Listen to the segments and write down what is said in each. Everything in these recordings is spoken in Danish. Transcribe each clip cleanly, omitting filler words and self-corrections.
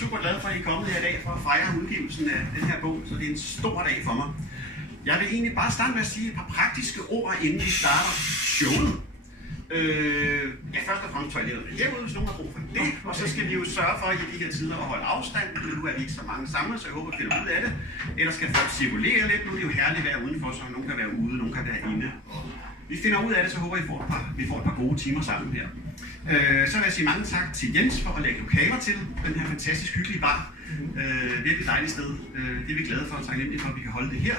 super glad for, at I er kommet her i dag for at fejre udgivelsen af den her bog, så det er en stor dag for mig. Jeg vil egentlig bare starte med at sige et par praktiske ord, inden vi starter showet. Først og fremmest toilettet herude, hvis nogen har brug for det, og så skal vi jo sørge for i de her tider at holde afstand. Nu er vi ikke så mange samlet, så jeg håber, at vi finder ud af det. Ellers skal folk cirkulere lidt. Nu er det jo herligt at være udenfor, så nogen kan være ude, nogen kan være inde. Vi finder ud af det, så håber vi får et par gode timer sammen her. Så vil jeg sige mange tak til Jens for at lægge lokaler til den her fantastisk hyggelige bar. Virkelig dejligt sted. Det er vi glade for, og taknemmelige for, at vi kan holde det her.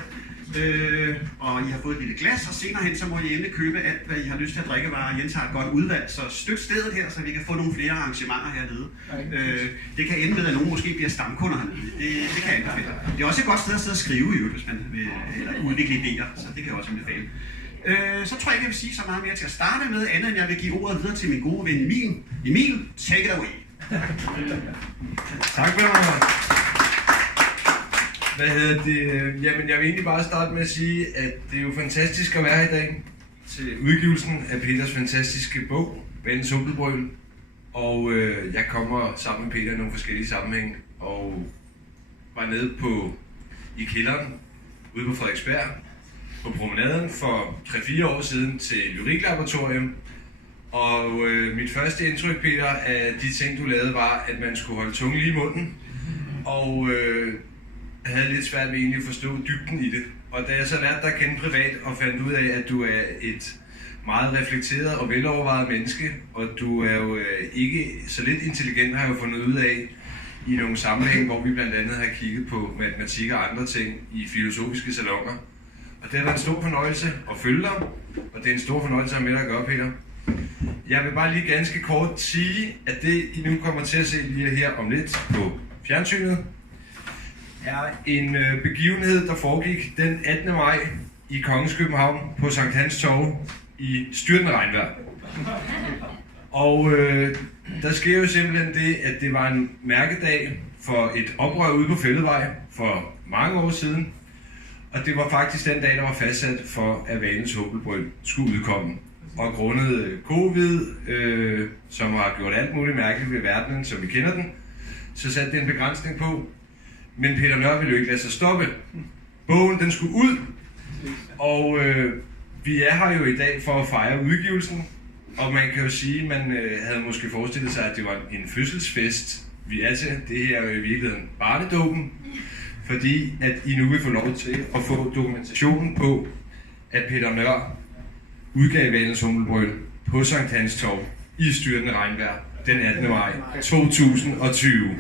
Og I har fået et lille glas, og senere hen så må I endelig købe alt, hvad I har lyst til at drikke. Jens har et godt udvalg, så støt stedet her, så vi kan få nogle flere arrangementer hernede. Det kan ende med, at nogen måske bliver stamkunder hernede. Det kan jeg anbefale. Det er også et godt sted at sidde og skrive i øvrigt, hvis man vil udvikle idéer, så det kan jeg også anbefale. Så tror jeg ikke, jeg vil sige så meget mere til at starte med, andet end jeg vil give ordet videre til min gode ven Emil. Emil, take it away. Tak for det. Jamen, jeg vil egentlig bare starte med at sige, at det er jo fantastisk at være her i dag til udgivelsen af Peters fantastiske bog, Vanens Humlebrøl. Og jeg kommer sammen med Peter i nogle forskellige sammenhænge og var nede i kælderen ude på Frederiksberg på promenaden for 3-4 år siden til Lyriklaboratorium. Og mit første indtryk, Peter, af de ting, du lavede, var, at man skulle holde tungen lige i munden. Og havde lidt svært ved egentlig at forstå dybden i det. Og da jeg så lærte dig at kende privat og fandt ud af, at du er et meget reflekteret og velovervejet menneske, og du er jo ikke så lidt intelligent, har jeg jo fundet ud af i nogle sammenhæng, hvor vi blandt andet har kigget på matematik og andre ting i filosofiske salonger. Og det har været en stor fornøjelse at følge dig, og det er en stor fornøjelse at have med dig at gøre, Peter. Jeg vil bare lige ganske kort sige, at det I nu kommer til at se lige her om lidt på fjernsynet, er en begivenhed, der foregik den 18. maj i Kongens København på Sankt Hans Torv i styrtende regnvejr. Og der sker jo simpelthen det, at det var en mærkedag for et oprør ude på Fælledvej for mange år siden. Og det var faktisk den dag, der var fastsat for, at Vanens Humlebrøl skulle udkomme. Og grundet covid, som har gjort alt muligt mærkeligt ved verdenen, som vi kender den, så satte det en begrænsning på. Men Peter Nørre ville jo ikke lade sig stoppe. Bogen, den skulle ud, og vi er her jo i dag for at fejre udgivelsen. Og man kan jo sige, at man havde måske forestillet sig, at det var en fødselsfest. Det her er jo i virkeligheden barnedåben, fordi at I nu vil få lov til at få dokumentationen på, at Peter Nørre udgav Vanens Humlebrøl på Sankt Hans Torv i styrtende regnvejr den 18. maj 2020.